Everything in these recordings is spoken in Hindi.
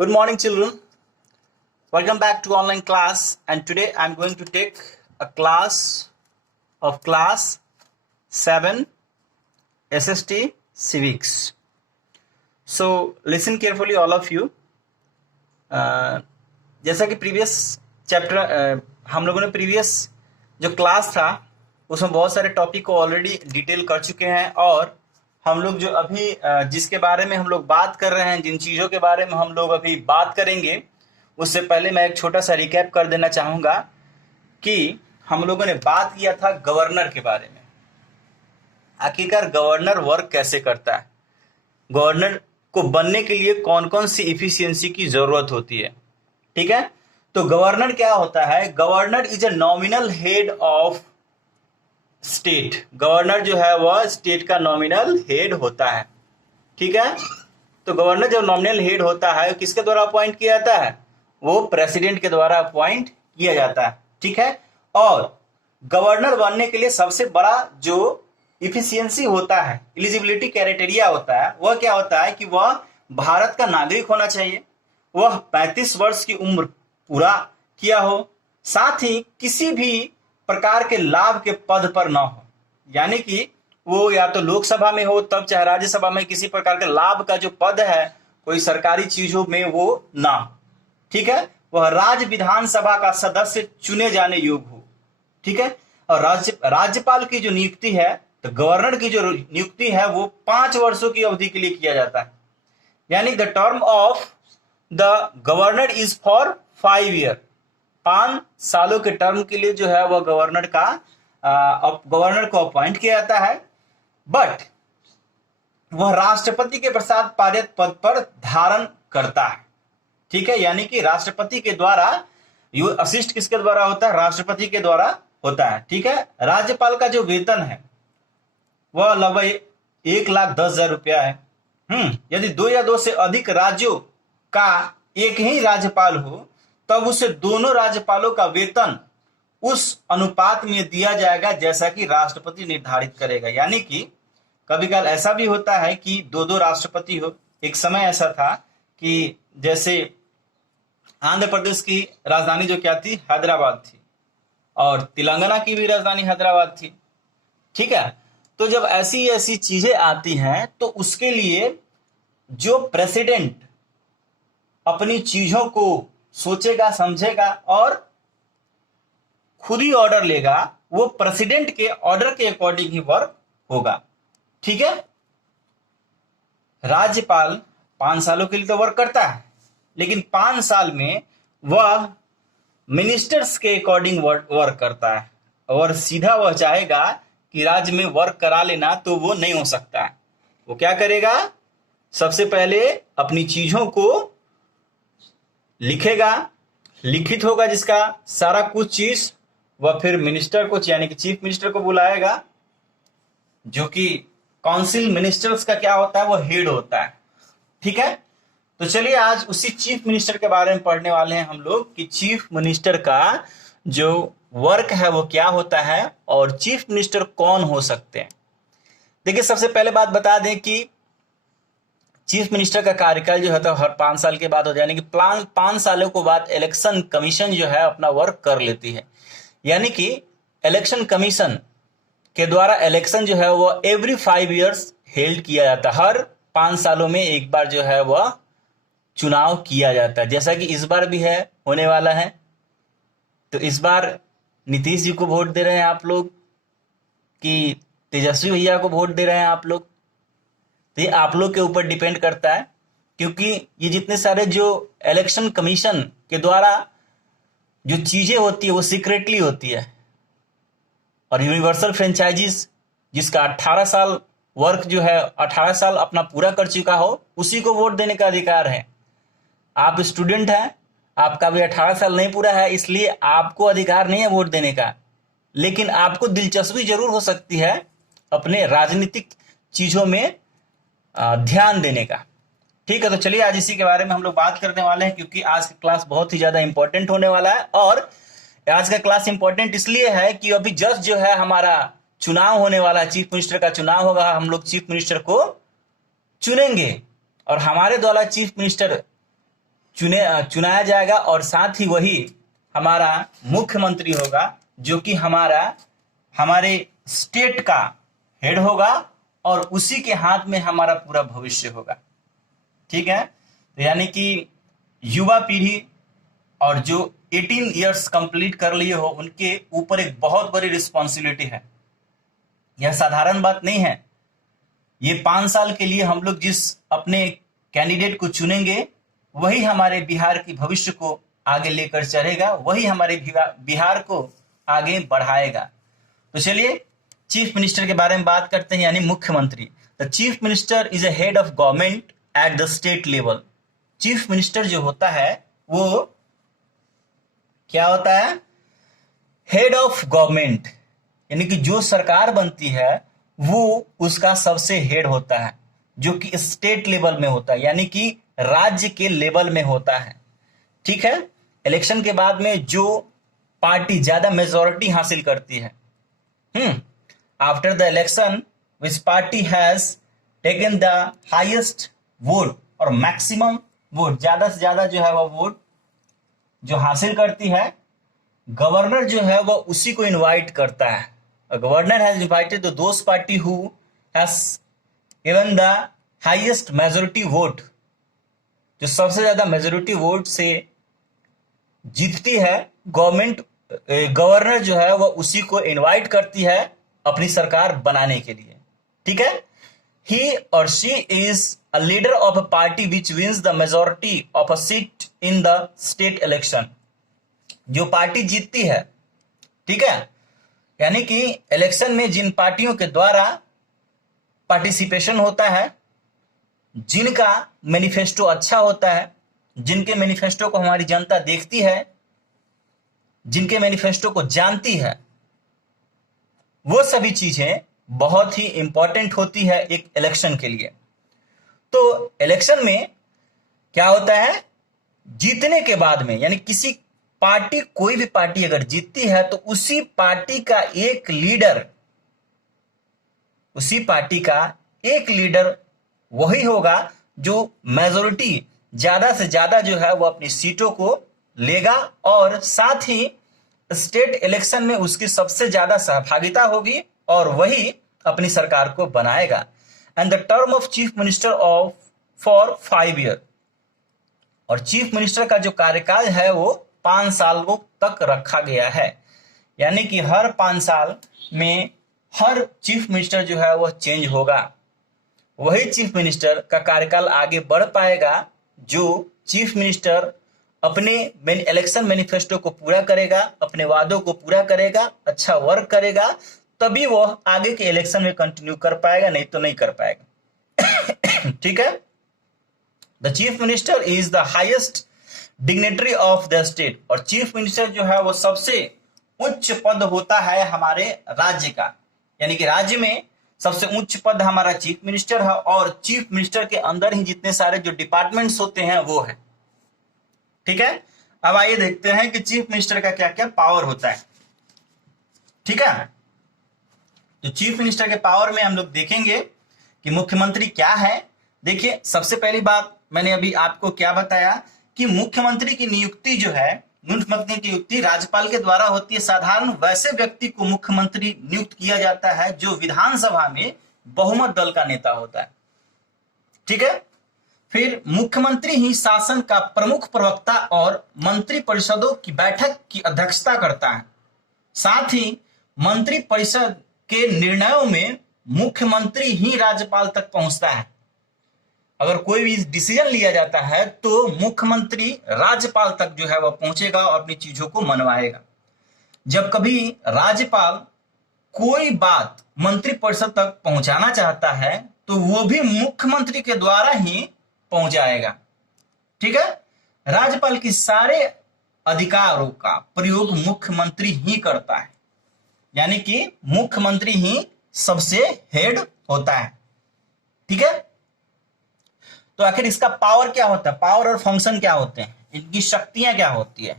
Good morning, children. Welcome back to online class. And today I'm going to take a class of class 7 SST Civics. So listen carefully, all of you. जैसा कि प्रीवियस चैप्टर हम लोगों ने प्रीवियस जो क्लास था उसमें बहुत सारे टॉपिक को ऑलरेडी डिटेल कर चुके हैं, और हम लोग जो अभी जिसके बारे में हम लोग बात कर रहे हैं, जिन चीज़ों के बारे में हम लोग अभी बात करेंगे, उससे पहले मैं एक छोटा सा रिकैप कर देना चाहूँगा कि हम लोगों ने बात किया था गवर्नर के बारे में। आखिरकार गवर्नर वर्क कैसे करता है, गवर्नर को बनने के लिए कौन कौन सी इफिशियंसी की जरूरत होती है। ठीक है, तो गवर्नर क्या होता है? Governor is a nominal head of state. Governor जो है वह स्टेट का नॉमिनल हेड होता है। ठीक है, तो गवर्नर जब नॉमिनल हेड होता है किसके द्वारा अपॉइंट किया जाता है? वो प्रेसिडेंट के द्वारा अपॉइंट किया जाता है। ठीक है, और गवर्नर बनने के लिए सबसे बड़ा जो इफिशियंसी होता है, एलिजिबिलिटी क्राइटेरिया होता है, वह क्या होता है कि वह भारत का नागरिक होना चाहिए, वह 35 वर्ष की उम्र पूरा किया हो, साथ ही किसी भी प्रकार के लाभ के पद पर ना हो। यानी कि वो या तो लोकसभा में हो तब, चाहे राज्यसभा में, किसी प्रकार के लाभ का जो पद है कोई सरकारी चीजों में वो ना हो। ठीक है, वह राज्य विधानसभा का सदस्य चुने जाने योग्य हो। ठीक है, और राज्यपाल की जो नियुक्ति है, तो गवर्नर की जो नियुक्ति है वो 5 वर्षों की अवधि के लिए किया जाता है। यानी the term of the governor is for 5 year. 5 सालों के टर्म के लिए जो है वह गवर्नर को अपॉइंट किया जाता है, बट वह राष्ट्रपति के प्रसाद पारित पद पर धारण करता है। ठीक है, यानी कि राष्ट्रपति के द्वारा, यू असिस्ट किसके द्वारा होता है? राष्ट्रपति के द्वारा होता है। ठीक है, राज्यपाल का जो वेतन है वह लगभग 1,10,000 रुपया है। यदि 2 या 2 से अधिक राज्यों का एक ही राज्यपाल हो तब उसे दोनों राज्यपालों का वेतन उस अनुपात में दिया जाएगा जैसा कि राष्ट्रपति निर्धारित करेगा। यानी कि कभी कभार ऐसा भी होता है कि 2-2 राष्ट्रपति हो। एक समय ऐसा था कि जैसे आंध्र प्रदेश की राजधानी जो क्या थी? हैदराबाद थी, और तेलंगाना की भी राजधानी हैदराबाद थी। ठीक है, तो जब ऐसी ऐसी चीजें आती हैं तो उसके लिए जो प्रेसिडेंट अपनी चीजों को सोचेगा, समझेगा और खुद ही ऑर्डर लेगा, वो प्रेसिडेंट के ऑर्डर के अकॉर्डिंग ही वर्क होगा। ठीक है, राज्यपाल 5 सालों के लिए तो वर्क करता है, लेकिन 5 साल में वह मिनिस्टर्स के अकॉर्डिंग वर्क करता है, और सीधा वह चाहेगा कि राज्य में वर्क करा लेना तो वो नहीं हो सकता है। वो क्या करेगा? सबसे पहले अपनी चीजों को लिखेगा, लिखित होगा जिसका सारा कुछ चीज, वह फिर मिनिस्टर को, यानी कि चीफ मिनिस्टर को बुलाएगा, जो कि काउंसिल मिनिस्टर्स का क्या होता है? वो हेड होता है। ठीक है, तो चलिए आज उसी चीफ मिनिस्टर के बारे में पढ़ने वाले हैं हम लोग कि चीफ मिनिस्टर का जो वर्क है वो क्या होता है और चीफ मिनिस्टर कौन हो सकते हैं। देखिए, सबसे पहले बात बता दें कि चीफ मिनिस्टर का कार्यकाल जो है तो हर 5 साल के बाद हो जाए, यानी कि 5 सालों के बाद इलेक्शन कमीशन जो है अपना वर्क कर लेती है। यानी कि इलेक्शन कमीशन के द्वारा इलेक्शन जो है वो एवरी 5 ईयर्स हेल्ड किया जाता है। हर 5 सालों में एक बार जो है वह चुनाव किया जाता है, जैसा कि इस बार भी है, होने वाला है। तो इस बार नीतीश जी को वोट दे रहे हैं आप लोग कि तेजस्वी भैया को वोट दे रहे हैं आप लोग? तो ये आप लोग के ऊपर डिपेंड करता है, क्योंकि ये जितने सारे जो इलेक्शन कमीशन के द्वारा जो चीजें होती है वो सीक्रेटली होती है, और यूनिवर्सल फ्रेंचाइजीज जिसका 18 साल वर्क जो है 18 साल अपना पूरा कर चुका हो उसी को वोट देने का अधिकार है। आप स्टूडेंट हैं, आपका भी 18 साल नहीं पूरा है, इसलिए आपको अधिकार नहीं है वोट देने का, लेकिन आपको दिलचस्पी जरूर हो सकती है अपने राजनीतिक चीजों में ध्यान देने का। ठीक है, तो चलिए आज इसी के बारे में हम लोग बात करने वाले हैं, क्योंकि आज का क्लास बहुत ही ज्यादा इंपॉर्टेंट होने वाला है। और आज का क्लास इंपॉर्टेंट इसलिए है कि अभी जस्ट जो है हमारा चुनाव होने वाला है, चीफ मिनिस्टर का चुनाव होगा, हम लोग चीफ मिनिस्टर को चुनेंगे, और हमारे द्वारा चीफ मिनिस्टर चुनाया जाएगा और साथ ही वही हमारा मुख्यमंत्री होगा, जो कि हमारे स्टेट का हेड होगा और उसी के हाथ में हमारा पूरा भविष्य होगा। ठीक है, तो यानी कि युवा पीढ़ी और जो 18 इयर्स कंप्लीट कर लिए हो उनके ऊपर एक बहुत बड़ी रिस्पॉन्सिबिलिटी है। यह साधारण बात नहीं है। ये 5 साल के लिए हम लोग जिस अपने कैंडिडेट को चुनेंगे वही हमारे बिहार की भविष्य को आगे लेकर चलेगा, वही हमारे बिहार को आगे बढ़ाएगा। तो चलिए चीफ मिनिस्टर के बारे में बात करते हैं, यानी मुख्यमंत्री। The chief minister is a head of government at the state level. Chief minister जो होता है वो क्या होता है? हेड ऑफ गवर्नमेंट, यानी कि जो सरकार बनती है वो उसका सबसे हेड होता है, जो कि स्टेट लेवल में होता है, यानी कि राज्य के लेवल में होता है। ठीक है, इलेक्शन के बाद में जो पार्टी ज्यादा मेजॉरिटी हासिल करती है, after the election which party has taken the highest vote और मैक्सिमम वोट, ज्यादा से ज्यादा जो है वो वोट जो हासिल करती है, गवर्नर जो है वो उसी को इनवाइट करता है। Governor has invited the those party who has given the highest majority vote, जो सबसे ज्यादा मेजॉरिटी वोट से जीतती है गवर्नर जो है वो उसी को इनवाइट करती है अपनी सरकार बनाने के लिए। ठीक है, ही और she is a leader of a party which wins the majority of a seat in the state election. जो पार्टी जीतती है, ठीक है, यानी कि इलेक्शन में जिन पार्टियों के द्वारा पार्टिसिपेशन होता है, जिनका मैनिफेस्टो अच्छा होता है, जिनके मैनिफेस्टो को हमारी जनता देखती है, जिनके मैनिफेस्टो को जानती है, वो सभी चीजें बहुत ही इंपॉर्टेंट होती है एक इलेक्शन के लिए। तो इलेक्शन में क्या होता है, जीतने के बाद में, यानी किसी पार्टी, कोई भी पार्टी अगर जीतती है तो उसी पार्टी का एक लीडर वही होगा जो मेजॉरिटी ज्यादा से ज्यादा जो है वो अपनी सीटों को लेगा और साथ ही स्टेट इलेक्शन में उसकी सबसे ज्यादा सहभागिता होगी और वही अपनी सरकार को बनाएगा। And the term of chief minister of for 5 year, और चीफ मिनिस्टर का जो कार्यकाल है वो 5 सालों तक रखा गया है, यानी कि हर 5 साल में हर चीफ मिनिस्टर जो है वह चेंज होगा। वही चीफ मिनिस्टर का कार्यकाल आगे बढ़ पाएगा जो चीफ मिनिस्टर अपने इलेक्शन मैनिफेस्टो को पूरा करेगा, अपने वादों को पूरा करेगा, अच्छा वर्क करेगा, तभी वह आगे के इलेक्शन में कंटिन्यू कर पाएगा, नहीं तो नहीं कर पाएगा। ठीक है, the chief minister is the highest dignitary of the state, और चीफ मिनिस्टर जो है वो सबसे उच्च पद होता है हमारे राज्य का, यानी कि राज्य में सबसे उच्च पद हमारा चीफ मिनिस्टर है और चीफ मिनिस्टर के अंदर ही जितने सारे जो डिपार्टमेंट्स होते हैं वो है। ठीक है, अब आइए देखते हैं कि चीफ मिनिस्टर का क्या क्या पावर होता है। ठीक है, तो चीफ मिनिस्टर के पावर में हम लोग देखेंगे कि मुख्यमंत्री क्या है। देखिए, सबसे पहली बात मैंने अभी आपको क्या बताया कि मुख्यमंत्री की नियुक्ति जो है, मुख्यमंत्री की नियुक्ति राज्यपाल के द्वारा होती है। साधारण वैसे व्यक्ति को मुख्यमंत्री नियुक्त किया जाता है जो विधानसभा में बहुमत दल का नेता होता है। ठीक है, फिर मुख्यमंत्री ही शासन का प्रमुख प्रवक्ता और मंत्री परिषदों की बैठक की अध्यक्षता करता है। साथ ही मंत्री परिषद के निर्णयों में मुख्यमंत्री ही राज्यपाल तक पहुंचता है। अगर कोई भी डिसीजन लिया जाता है तो मुख्यमंत्री राज्यपाल तक जो है वह पहुंचेगा और अपनी चीजों को मनवाएगा। जब कभी राज्यपाल कोई बात मंत्री परिषद तक पहुंचाना चाहता है तो वो भी मुख्यमंत्री के द्वारा ही पहुंचाएगा। ठीक है, राज्यपाल की सारे अधिकारों का प्रयोग मुख्यमंत्री ही करता है, यानी कि मुख्यमंत्री ही सबसे हेड होता है। ठीक है, तो आखिर इसका पावर क्या होता है, पावर और फंक्शन क्या होते हैं, इनकी शक्तियां क्या होती है,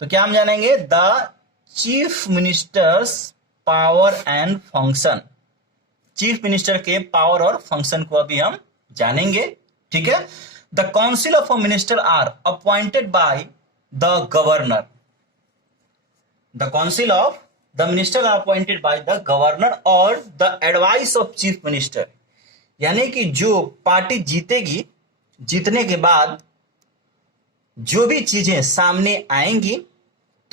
तो क्या हम जानेंगे, the chief minister's power and function. Chief minister के पावर और फंक्शन को अभी हम जानेंगे। ठीक है, the council of minister are appointed by the governor. The council of the minister are appointed by the governor और the advice of chief minister. यानी कि जो पार्टी जीतेगी, जीतने के बाद जो भी चीजें सामने आएंगी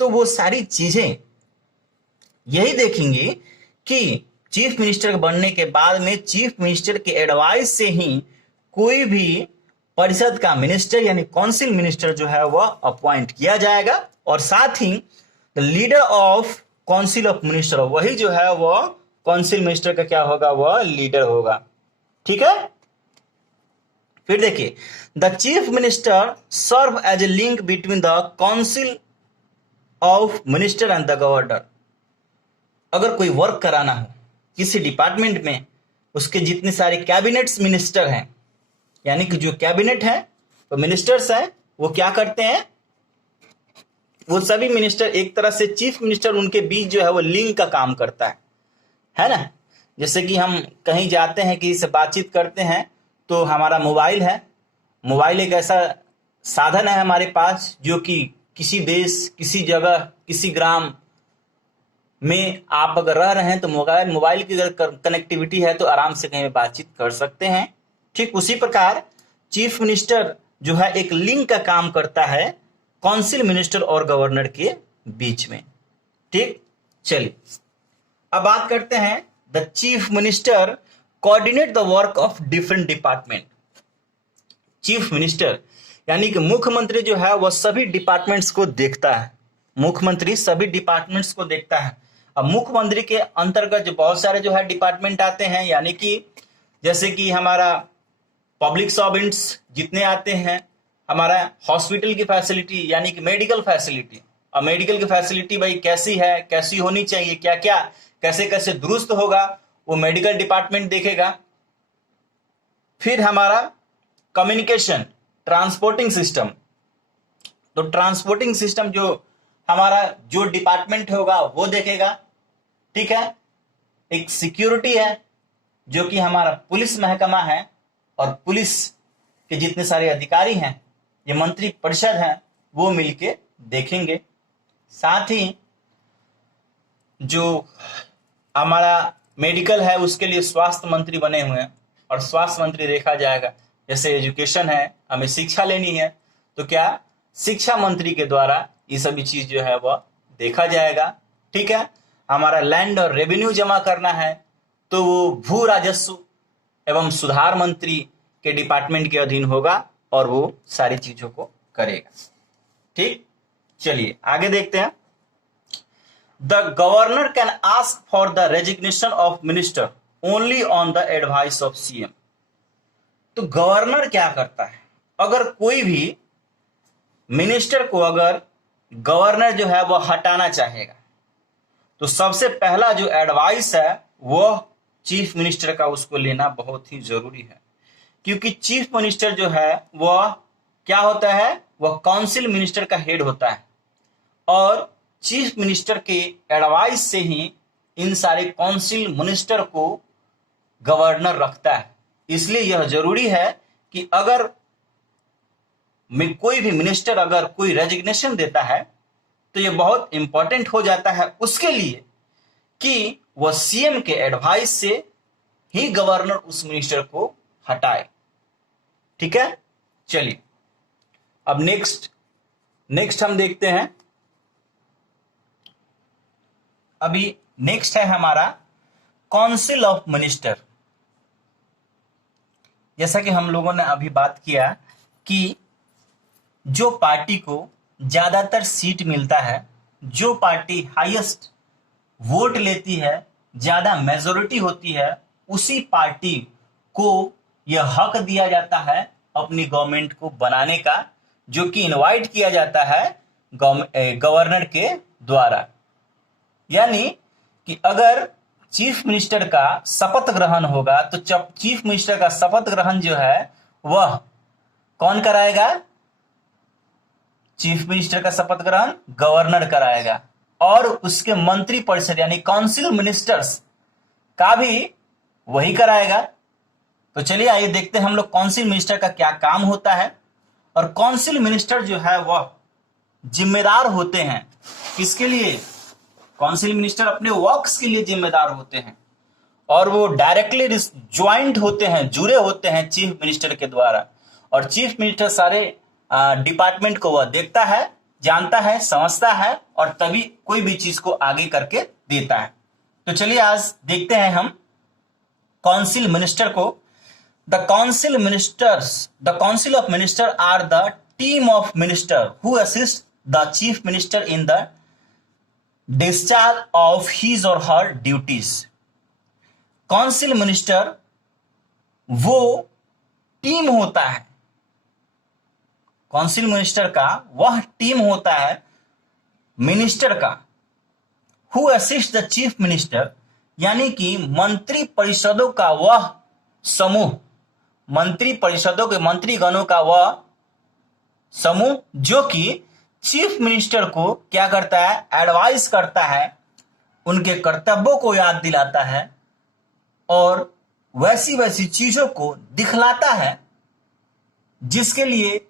तो वो सारी चीजें यही देखेंगी कि चीफ मिनिस्टर बनने के बाद में चीफ मिनिस्टर के एडवाइस से ही कोई भी परिषद का मिनिस्टर यानी काउंसिल मिनिस्टर जो है वह अपॉइंट किया जाएगा, और साथ ही the leader of council of minister, वही जो है वह काउंसिल मिनिस्टर का क्या होगा, वह लीडर होगा। ठीक है। फिर देखिए, the chief minister serve as a link between the council of minister and the governor. अगर कोई वर्क कराना हो किसी डिपार्टमेंट में, उसके जितने सारे कैबिनेट्स मिनिस्टर हैं, यानी कि जो कैबिनेट है वो मिनिस्टर्स हैं, वो क्या करते हैं, वो सभी मिनिस्टर एक तरह से चीफ मिनिस्टर उनके बीच जो है वो लिंक का काम करता है ना। जैसे कि हम कहीं जाते हैं, किसी से बातचीत करते हैं, तो हमारा मोबाइल है, मोबाइल एक ऐसा साधन है हमारे पास जो कि किसी देश, किसी जगह, किसी ग्राम में आप अगर रह रहे हैं तो मोबाइल की अगर कनेक्टिविटी है तो आराम से कहीं बातचीत कर सकते हैं। ठीक उसी प्रकार चीफ मिनिस्टर जो है एक लिंक का काम करता है काउंसिल मिनिस्टर और गवर्नर के बीच में। ठीक, चलिए अब बात करते हैं the chief minister coordinate the work of different department. Chief minister यानी कि मुख्यमंत्री जो है वह सभी डिपार्टमेंट्स को देखता है, मुख्यमंत्री सभी डिपार्टमेंट्स को देखता है। अब मुख्यमंत्री के अंतर्गत जो बहुत सारे जो है डिपार्टमेंट आते हैं, यानी कि जैसे कि हमारा पब्लिक सर्वेंट्स जितने आते हैं, हमारा हॉस्पिटल की फैसिलिटी यानी कि मेडिकल फैसिलिटी, अब मेडिकल की फैसिलिटी भाई कैसी है, कैसी होनी चाहिए, क्या क्या कैसे कैसे दुरुस्त होगा, वो मेडिकल डिपार्टमेंट देखेगा। फिर हमारा कम्युनिकेशन, ट्रांसपोर्टिंग सिस्टम, तो ट्रांसपोर्टिंग सिस्टम जो हमारा जो डिपार्टमेंट होगा वो देखेगा। ठीक है। एक सिक्योरिटी है जो कि हमारा पुलिस महकमा है, और पुलिस के जितने सारे अधिकारी हैं, ये मंत्री परिषद हैं, वो मिलके देखेंगे। साथ ही जो हमारा मेडिकल है उसके लिए स्वास्थ्य मंत्री बने हुए हैं, और स्वास्थ्य मंत्री देखा जाएगा। जैसे एजुकेशन है, हमें शिक्षा लेनी है, तो क्या शिक्षा मंत्री के द्वारा ये सभी चीज जो है वह देखा जाएगा। ठीक है। हमारा लैंड और रेवेन्यू जमा करना है, तो वो भू राजस्व एवं सुधार मंत्री के डिपार्टमेंट के अधीन होगा और वो सारी चीजों को करेगा। ठीक, चलिए आगे देखते हैं। The governor can ask for the resignation of minister only on the advice of CM. तो गवर्नर क्या करता है, अगर कोई भी मिनिस्टर को अगर गवर्नर जो है वह हटाना चाहेगा, तो सबसे पहला जो एडवाइस है वह चीफ मिनिस्टर का उसको लेना बहुत ही जरूरी है, क्योंकि चीफ मिनिस्टर जो है वह क्या होता है, वह काउंसिल मिनिस्टर का हेड होता है, और चीफ मिनिस्टर के एडवाइस से ही इन सारे काउंसिल मिनिस्टर को गवर्नर रखता है। इसलिए यह जरूरी है कि अगर कोई भी मिनिस्टर अगर कोई रेजिग्नेशन देता है तो यह बहुत इंपॉर्टेंट हो जाता है उसके लिए कि वह सीएम के एडवाइस से ही गवर्नर उस मिनिस्टर को हटाए। ठीक है। चलिए अब नेक्स्ट हम देखते हैं। अभी नेक्स्ट है हमारा काउंसिल ऑफ मिनिस्टर। जैसा कि हम लोगों ने अभी बात किया कि जो पार्टी को ज्यादातर सीट मिलता है, जो पार्टी हाईएस्ट वोट लेती है, ज्यादा मेजोरिटी होती है, उसी पार्टी को यह हक दिया जाता है अपनी गवर्नमेंट को बनाने का, जो कि इनवाइट किया जाता है गवर्नर के द्वारा। यानी कि अगर चीफ मिनिस्टर का शपथ ग्रहण होगा तो चीफ मिनिस्टर का शपथ ग्रहण जो है वह कौन कराएगा, चीफ मिनिस्टर का शपथ ग्रहण गवर्नर कराएगा, और उसके मंत्री परिषद यानी काउंसिल मिनिस्टर्स का भी वही कराएगा। तो चलिए आइए देखते हैं हम लोग काउंसिल मिनिस्टर का क्या काम होता है। और काउंसिल मिनिस्टर जो है वह जिम्मेदार होते हैं किसके लिए? काउंसिल मिनिस्टर अपने वर्क्स के लिए जिम्मेदार होते हैं और वो डायरेक्टली ज्वाइंट होते हैं, जुड़े होते हैं चीफ मिनिस्टर के द्वारा। और चीफ मिनिस्टर सारे डिपार्टमेंट को वह देखता है, जानता है, समझता है और तभी कोई भी चीज को आगे करके देता है। तो चलिए आज देखते हैं हम काउंसिल मिनिस्टर को। The council of minister are the team of minister who assist the chief minister in the discharge of his और हर ड्यूटीज। काउंसिल मिनिस्टर वो टीम होता है, काउंसिल मिनिस्टर का वह टीम होता है मिनिस्टर का, who assist the chief minister, यानी कि मंत्री परिषदों का वह समूह, मंत्री परिषदों के मंत्रीगणों का वह समूह जो कि चीफ मिनिस्टर को क्या करता है? एडवाइस करता है, उनके कर्तव्यों को याद दिलाता है और वैसी वैसी चीजों को दिखलाता है जिसके लिए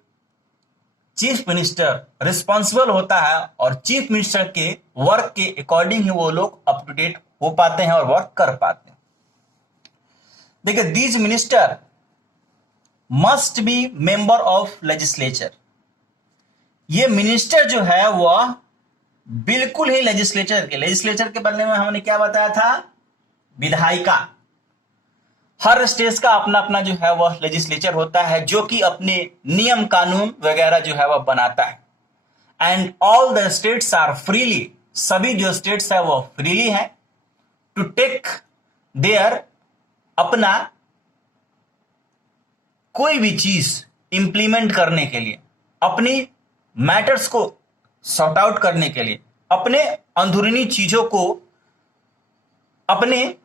चीफ मिनिस्टर रिस्पॉन्सिबल होता है। और चीफ मिनिस्टर के वर्क के अकॉर्डिंग ही वो लोग अप टू डेट हो पाते हैं और वर्क कर पाते हैं। देखिए, these minister must be member of legislature. ये मिनिस्टर जो है वह बिल्कुल ही लेजिस्लेचर के बनने में हमने क्या बताया था? विधायिका। हर स्टेट का अपना अपना जो है वह लेजिस्लेचर होता है जो कि अपने नियम कानून वगैरह जो है वह बनाता है। And all the states are freely, सभी जो स्टेट्स है वह फ्रीली है टू टेक देयर, अपना कोई भी चीज इंप्लीमेंट करने के लिए, अपनी मैटर्स को सॉर्ट आउट करने के लिए, अपने अंदरूनी चीजों को अपने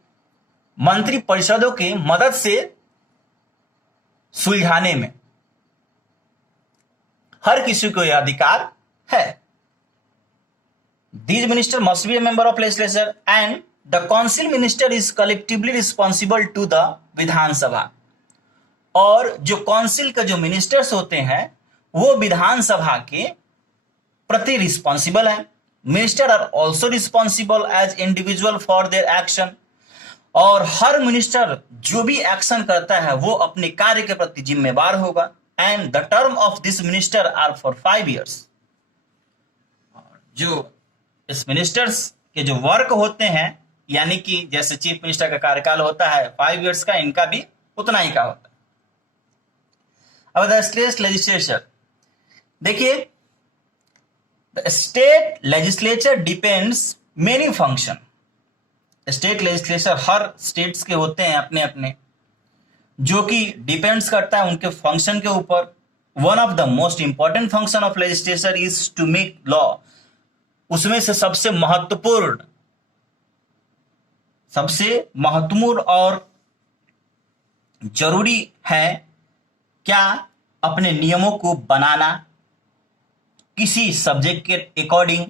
मंत्री परिषदों की मदद से सुलझाने में हर किसी को यह अधिकार है। These minister must be a member of legislature and the council minister is collectively responsible to the विधानसभा। और जो काउंसिल के जो मिनिस्टर्स होते हैं वो विधानसभा के प्रति रिस्पॉन्सिबल है। Minister are also responsible as individual for their action. और हर मिनिस्टर जो भी एक्शन करता है वो अपने कार्य के प्रति जिम्मेवार होगा। And the term of this minister are for 5 years। जो इस मिनिस्टर्स के जो वर्क होते हैं, यानी कि जैसे चीफ मिनिस्टर का कार्यकाल होता है 5 years का, इनका भी उतना ही का होता है। अब द स्टेट लेजिस्लेचर, देखिए the state legislature depends many function. State legislature her states के होते हैं अपने अपने, जो कि डिपेंड्स करता है उनके फंक्शन के ऊपर। One of the most important function of legislature is to make law. उसमें से सबसे महत्वपूर्ण और जरूरी है क्या? अपने नियमों को बनाना किसी सब्जेक्ट के according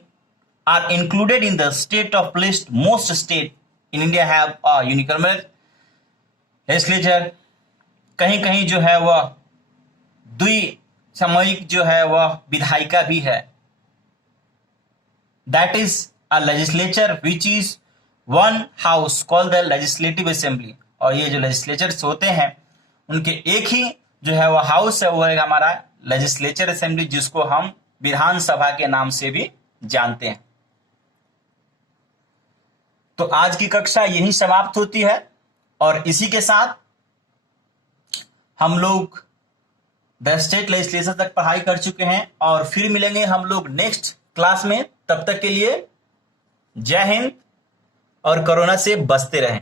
are included in the state of list. Most state in India have a unicameral legislature. कहीं कहीं जो है वह द्विसामयिक जो है वह विधायिका भी है। That is a legislature which is one house called the legislative assembly. और ये जो लेजिस्लेचर्स होते हैं उनके एक ही जो है वह हाउस है, वो है हमारा लेजिस्लेचर असेंबली, जिसको हम विधानसभा के नाम से भी जानते हैं। तो आज की कक्षा यहीं समाप्त होती है और इसी के साथ हम लोग द स्टेट लेजिस्लेचर तक पढ़ाई कर चुके हैं और फिर मिलेंगे हम लोग नेक्स्ट क्लास में। तब तक के लिए जय हिंद और कोरोना से बचते रहें।